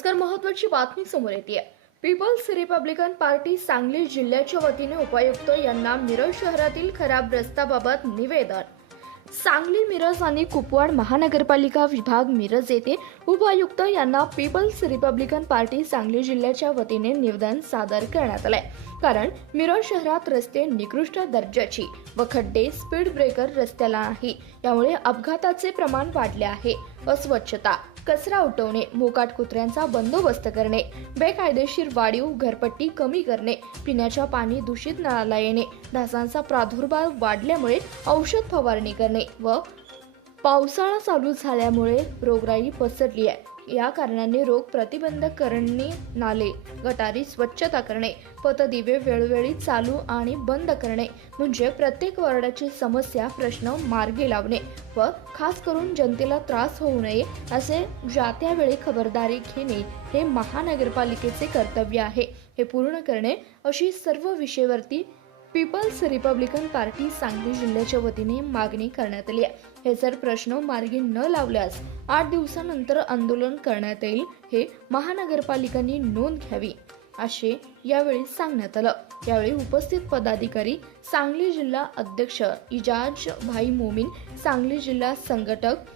नमस्कार, महत्त्वाची बातमी समोर येते। पीपल्स रिपब्लिकन पार्टी सांगली जिल्ह्याच्या वतीने उपायुक्त यांना मिरज शहरातील खराब रस्त्याबाबत निवेदन। सांगली, मिरज आणि कुपवाड महानगरपालिका विभाग मिरज येथे उपायुक्त यांना पीपल्स रिपब्लिकन पार्टी सांगली जिल्ह्याच्या वतीने निवेदन सादर करण्यात आले। कारण मिरज शहरात रस्ते निकृष्ट दर्जाची व खड्डे, स्पीड ब्रेकर रस्त्याला नाही, यामुळे अपघाताचे प्रमाण वाढले आहे। अस्वच्छता, कचरा उठवणे, मोकाट कुत्र्यांचा बंदोबस्त करणे, बेकायदेशीर वाढीव घरपट्टी कमी करणे, पिण्याच्या पाणी दूषित नळाला येणे, डासांचा प्रादुर्भाव वाढल्यामुळे औषध फवारणी करणे व पावसाळा चालू झाल्यामुळे रोगराई पसरली आहे। या कारणाने रोग प्रतिबंधक करणे, नाले गटारी स्वच्छता करणे, पथदिवे वेळोवेळी चालू आणि बंद करणे म्हणजे प्रत्येक वॉर्डाची समस्या प्रश्न मार्गी लावणे व खास करून जनतेला त्रास होऊ नये असे ज्या त्यावेळी खबरदारी घेणे हे महानगरपालिकेचे कर्तव्य आहे। हे पूर्ण करणे अशी सर्व विषयावरती पीपल्स रिपब्लिकन पार्टी सांगली जिल्ह्याच्या वतीने मागणी करण्यात आली आहे। हे जर प्रश्न मार्गी न लावल्यास 8 दिवसानंतर आंदोलन करण्यात येईल, हे महानगरपालिकांनी नोंद घ्यावी असे यावेळी सांगण्यात आलं। यावेळी उपस्थित पदाधिकारी सांगली जिल्हा अध्यक्ष इजाज भाई मोमीन, सांगली जिल्हा संघटक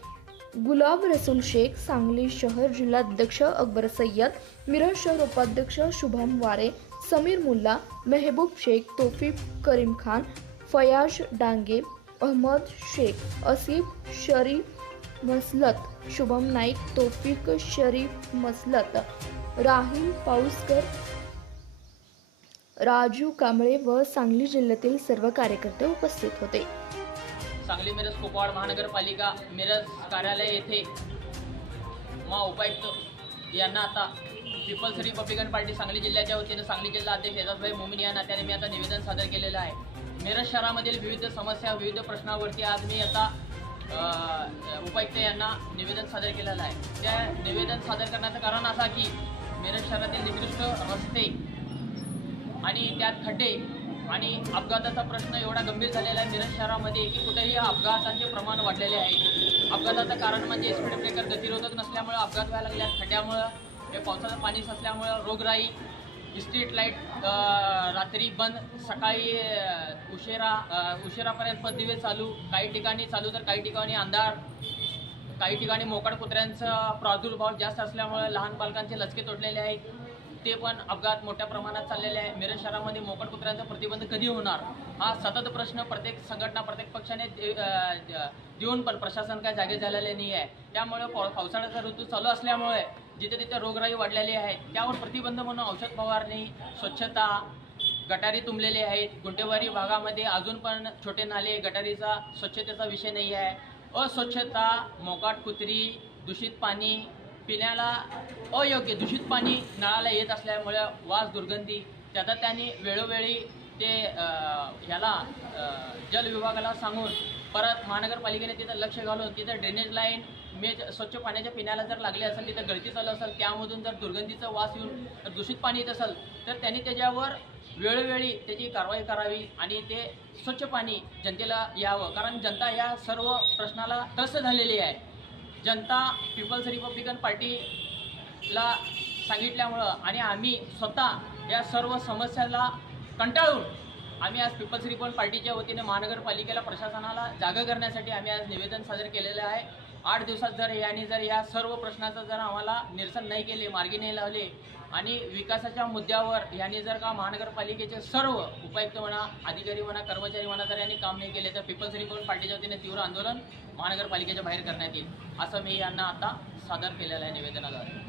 गुलाब रसूल शेख, सांगली शहर जिल्हा अध्यक्ष अकबर सय्यद, मिरज शहर उपाध्यक्ष शुभम वारे, समीर मुल्ला, मेहबूब शेख, तौफीक करीम खान, फयाज डांगे, अहमद शेख, असिफ शरीफ मसलत, शुभम नाईक, तौफीक शरीफ मसलत, राहील पाऊसकर, राजू कांबळे व सांगली जिल्ह्यातील सर्व कार्यकर्ते उपस्थित होते। सांगली मिरज कुपवाड महानगरपालिका मिरज कार्यालय येथे उपायुक्त यांना आता पीपल्स रिपब्लिकन पार्टी सांगली जिल्ह्याच्या वतीने सांगली जिल्हा अध्यक्ष इजाजभाई मोमीन या नात्याने मी आता निवेदन सादर केलेलं आहे। मिरज शहरामधील विविध समस्या, विविध प्रश्नावरती आज मी आता उपायुक्त यांना निवेदन सादर केलेलं आहे। त्या निवेदन सादर करण्याचं कारण असा की मिरज शहरातील निकृष्ट रस्ते आणि त्यात खड्डे आणि अपघाताचा प्रश्न एवढा गंभीर झालेला आहे मिरज शहरामध्ये की कुठेही अपघाताचे प्रमाण वाढलेले आहे। अपघाताचं कारण म्हणजे स्पीड ब्रेकर गतिरोधक नसल्यामुळे अपघात व्हायला लागल्यात, खड्ड्यामुळं, हे पावसाचं पाणी साचल्यामुळं रोगराई, स्ट्रीट लाईट रात्री बंद, सकाळी उशिरापर्यंत पथदिवे चालू, काही ठिकाणी चालू तर काही ठिकाणी अंधार, काही ठिकाणी मोकाट कुत्र्यांचा प्रादुर्भाव जास्त असल्यामुळे लहान बालकांचे लचके तोडलेले आहेत, ते पण अपघात मोठ्या प्रमाणात चाललेले आहे। मिरज शहरामध्ये मोकाट कुत्र्यांचा प्रतिबंध कधी होणार हा सतत प्रश्न प्रत्येक संघटना, प्रत्येक पक्षाने देऊन पण प्रशासन काय जागे झालेले नाही आहे। त्यामुळे पावसाळ्याचा ऋतू चालू असल्यामुळे जिथे तिथे रोगराई वाढलेली आहे, त्यावर प्रतिबंध म्हणून औषध फवारणी, स्वच्छता, गटारी तुंबलेले आहेत, गुंटेवारी भागामध्ये अजून पण छोटे नाले, गटारीचा स्वच्छतेचा विषय नाही आहे, अस्वच्छता, मोकाट कुत्री, दूषित पाणी, पिण्याला अयोग्य दूषित पाणी नळाला येत असल्यामुळे वास, दुर्गंधी, त्याचा त्यांनी वेळोवेळी ते जल विभागाला सांगून परत महानगरपालिकेने तिथं लक्ष घालून तिथं ड्रेनेज लाईन स्वच्छ पाण्याच्या पिण्याला जर लागले असेल, तिथं गळती चालू असेल, त्यामधून जर दुर्गंधीचा वास येऊन दूषित पाणी येत असेल तर त्यांनी त्याच्यावर वेळोवेळी त्याची कारवाई करावी आणि ते स्वच्छ पाणी जनतेला यावं। कारण जनता या सर्व प्रश्नाला त्रस्त झालेली आहे। जनता पीपल्स रिपब्लिकन पार्टीला सांगितल्यामुळं आणि आम्ही स्वतः या सर्व समस्याला कंटाळून आम्ही आज पीपल्स रिपब्लिकन पार्टीच्या वतीने महानगरपालिकेला, प्रशासनाला जागा करण्यासाठी आम्ही आज निवेदन सादर केलेलं आहे। 8 दिवसात जर या सर्व प्रश्नाचं जर आम्हाला निरसन नाही केले, मार्गी नाही लावले आणि विकासाच्या मुद्द्यावर यांनी जर का महानगरपालिकेचे सर्व उपायुक्त म्हणा, अधिकारी म्हणा, कर्मचारी म्हणा जर यांनी काम नाही केले तर पीपल्स रिपब्लिकन पार्टीच्या वतीने तीव्र आंदोलन महानगरपालिकेच्या बाहेर करण्यात येईल असं मी यांना आता सादर केलेलं आहे निवेदनाद्वारे।